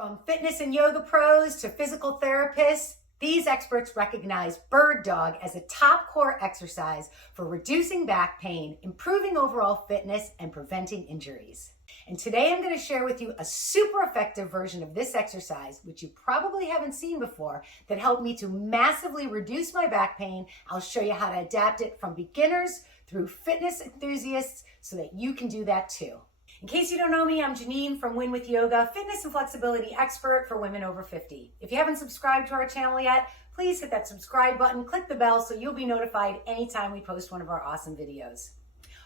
From fitness and yoga pros to physical therapists, these experts recognize bird dog as a top core exercise for reducing back pain, improving overall fitness, and preventing injuries. And today I'm going to share with you a super effective version of this exercise, which you probably haven't seen before, that helped me to massively reduce my back pain. I'll show you how to adapt it from beginners through fitness enthusiasts so that you can do that too. In case you don't know me, I'm Janine from Win with Yoga, fitness and flexibility expert for women over 50. If you haven't subscribed to our channel yet, please hit that subscribe button, click the bell so you'll be notified anytime we post one of our awesome videos.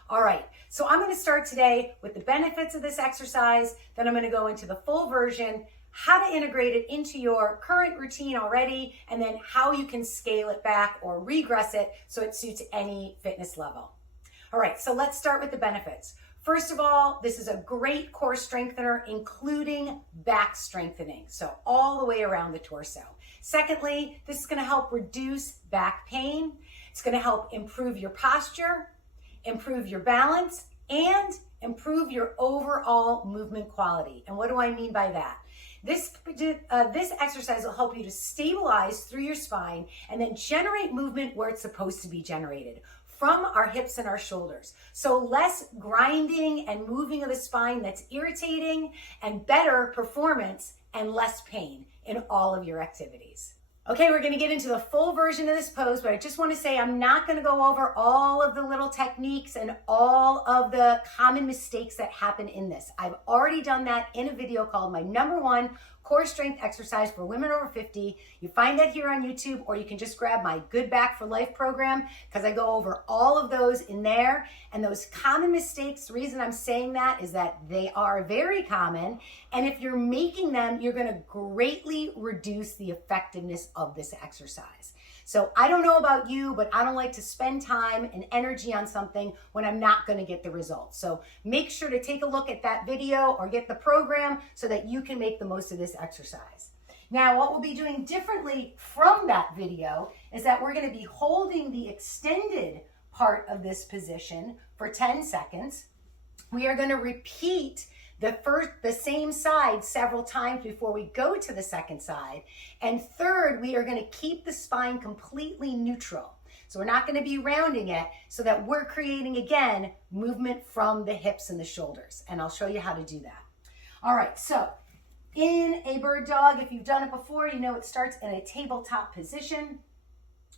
All right, so I'm going to start today with the benefits of this exercise, then I'm going to go into the full version, how to integrate it into your current routine already, and then how you can scale it back or regress it so it suits any fitness level. All right, so let's start with the benefits. First of all, this is a great core strengthener, including back strengthening, so all the way around the torso. Secondly, this is going to help reduce back pain. It's going to help improve your posture, improve your balance, and improve your overall movement quality. And what do I mean by that? This exercise will help you to stabilize through your spine and then generate movement where it's supposed to be generated, from our hips and our shoulders. So less grinding and moving of the spine that's irritating, and better performance and less pain in all of your activities. Okay, we're gonna get into the full version of this pose, but I just wanna say I'm not gonna go over all of the little techniques and all of the common mistakes that happen in this. I've already done that in a video called my #1 core strength exercise for women over 50. You find that here on YouTube, or you can just grab my Good Back for Life program, because I go over all of those in there. And those common mistakes, the reason I'm saying that is that they are very common. And if you're making them, you're gonna greatly reduce the effectiveness of this exercise. So I don't know about you, but I don't like to spend time and energy on something when I'm not going to get the results. So make sure to take a look at that video or get the program so that you can make the most of this exercise. Now, what we'll be doing differently from that video is that we're going to be holding the extended part of this position for 10 seconds. We are going to repeat the same side several times before we go to the second side. And third, we are going to keep the spine completely neutral. So we're not going to be rounding it, so that we're creating, again, movement from the hips and the shoulders. And I'll show you how to do that. All right, so in a bird dog, if you've done it before, you know it starts in a tabletop position.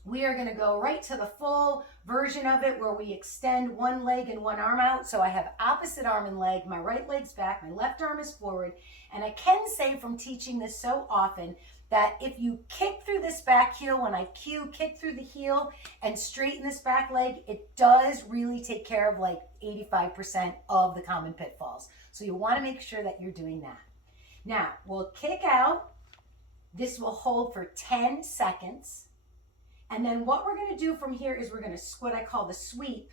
We are going to go right to the full version of it where we extend one leg and one arm out. So I have opposite arm and leg, my right leg's back, my left arm is forward. And I can say from teaching this so often that if you kick through this back heel, when I cue kick through the heel and straighten this back leg, it does really take care of like 85% of the common pitfalls. So you want to make sure that you're doing that. Now, we'll kick out. This will hold for 10 seconds. And then what we're going to do from here is we're going to, what I call the sweep,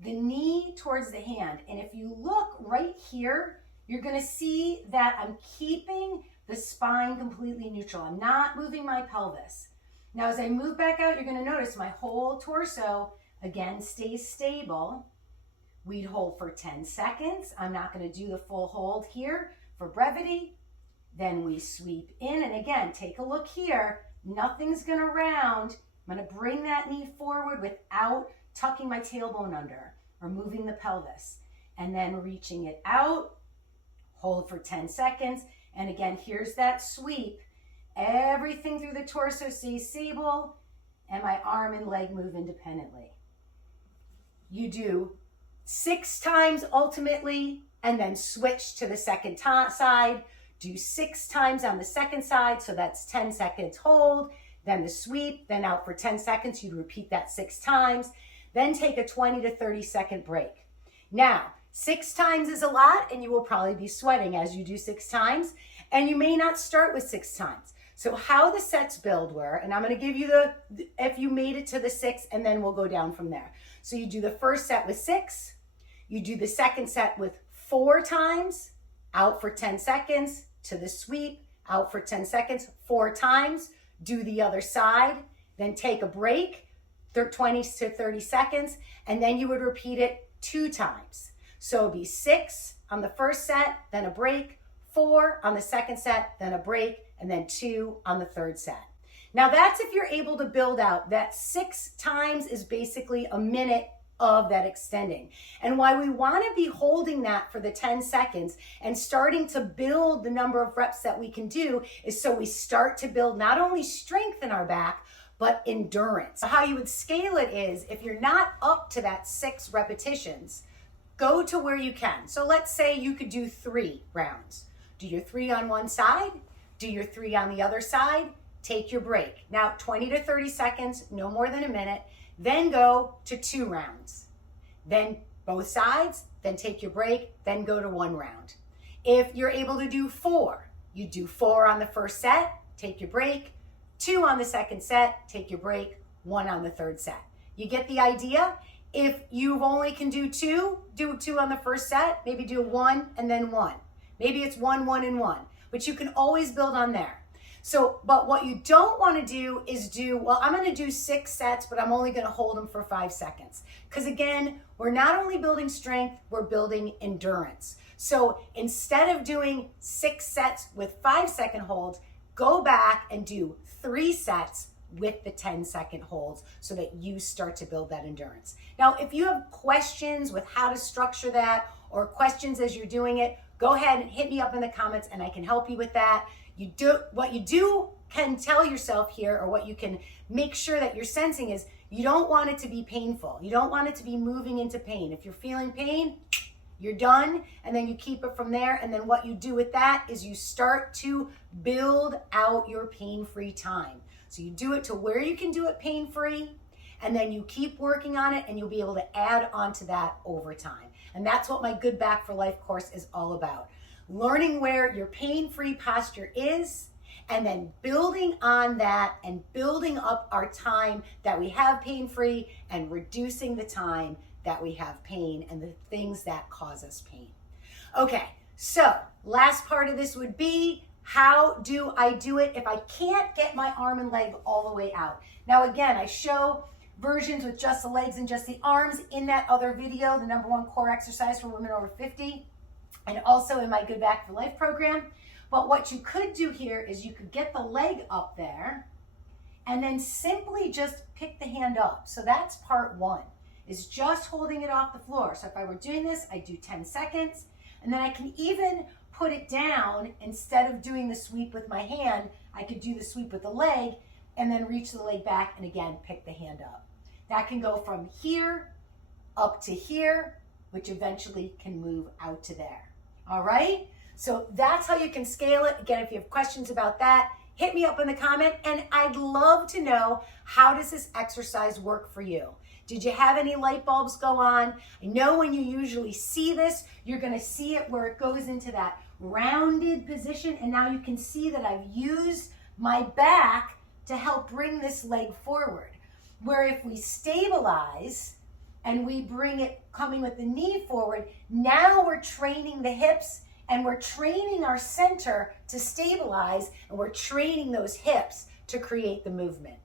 the knee towards the hand. And if you look right here, you're going to see that I'm keeping the spine completely neutral. I'm not moving my pelvis. Now, as I move back out, you're going to notice my whole torso, again, stays stable. We'd hold for 10 seconds. I'm not going to do the full hold here for brevity. Then we sweep in. And again, take a look here. Nothing's going to round. I'm going to bring that knee forward without tucking my tailbone under or moving the pelvis. And then reaching it out, hold for 10 seconds. And again, here's that sweep. Everything through the torso stays stable, and my arm and leg move independently. You do 6 times ultimately, and then switch to the second side. Do 6 times on the second side, so that's 10 seconds hold. Then the sweep, then out for 10 seconds. You'd repeat that 6 times. Then take a 20 to 30 second break. Now, 6 times is a lot, and you will probably be sweating as you do 6 times. And you may not start with 6 times. So how the sets build were, and I'm going to give you if you made it to the 6, and then we'll go down from there. So you do the first set with 6. You do the second set with 4 times, out for 10 seconds, to the sweep, out for 10 seconds, 4 times. Do the other side, then take a break, 20 to 30 seconds, and then you would repeat it 2 times. So it'd be 6 on the first set, then a break, 4 on the second set, then a break, and then 2 on the third set. Now that's if you're able to build out. That 6 times is basically a minute of that extending. And why we want to be holding that for the 10 seconds and starting to build the number of reps that we can do is so we start to build not only strength in our back, but endurance. So how you would scale it is if you're not up to that 6 repetitions, go to where you can. So let's say you could do 3 rounds. Do your 3 on one side, do your 3 on the other side, take your break. Now 20 to 30 seconds, no more than a minute, then go to 2 rounds. Then both sides, then take your break, then go to 1 round. If you're able to do 4, you do 4 on the first set, take your break, 2 on the second set, take your break, 1 on the third set. You get the idea? If you only can do 2, do 2 on the first set, maybe do 1 and then 1. Maybe it's 1, 1, and 1, but you can always build on there. So, but what you don't want to do is well, I'm going to do 6 sets, but I'm only going to hold them for 5 seconds. Because again, we're not only building strength, we're building endurance. So instead of doing 6 sets with 5-second holds, go back and do 3 sets with the 10-second holds so that you start to build that endurance. Now, if you have questions with how to structure that or questions as you're doing it, go ahead and hit me up in the comments and I can help you with that. What you can tell yourself here, or what you can make sure that you're sensing, is you don't want it to be painful. You don't want it to be moving into pain. If you're feeling pain, you're done, and then you keep it from there. And then what you do with that is you start to build out your pain-free time. So you do it to where you can do it pain-free, and then you keep working on it, and you'll be able to add on to that over time. And that's what my Good Back for Life course is all about. Learning where your pain-free posture is, and then building on that and building up our time that we have pain-free and reducing the time that we have pain and the things that cause us pain. Okay, so last part of this would be, how do I do it if I can't get my arm and leg all the way out? Now again, I show versions with just the legs and just the arms in that other video, the #1 core exercise for women over 50. And also in my Good Back for Life program. But what you could do here is you could get the leg up there and then simply just pick the hand up. So that's part 1, is just holding it off the floor. So if I were doing this, I do 10 seconds, and then I can even put it down. Instead of doing the sweep with my hand, I could do the sweep with the leg and then reach the leg back and again, pick the hand up. That can go from here up to here, which eventually can move out to there. All right, so that's how you can scale it. Again, if you have questions about that, hit me up in the comment, and I'd love to know, how does this exercise work for you? Did you have any light bulbs go on? I know when you usually see this, you're gonna see it where it goes into that rounded position, and now you can see that I've used my back to help bring this leg forward. Where if we stabilize, and we bring it coming with the knee forward, now we're training the hips and we're training our center to stabilize, and we're training those hips to create the movement.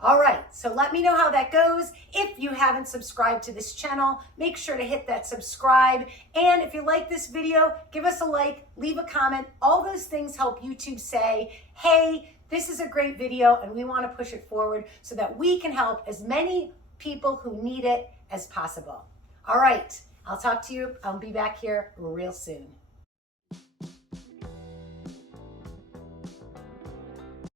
All right, so let me know how that goes. If you haven't subscribed to this channel, make sure to hit that subscribe. And if you like this video, give us a like, leave a comment. All those things help YouTube say, hey, this is a great video and we want to push it forward so that we can help as many people who need it as possible. All right, I'll talk to you. I'll be back here real soon.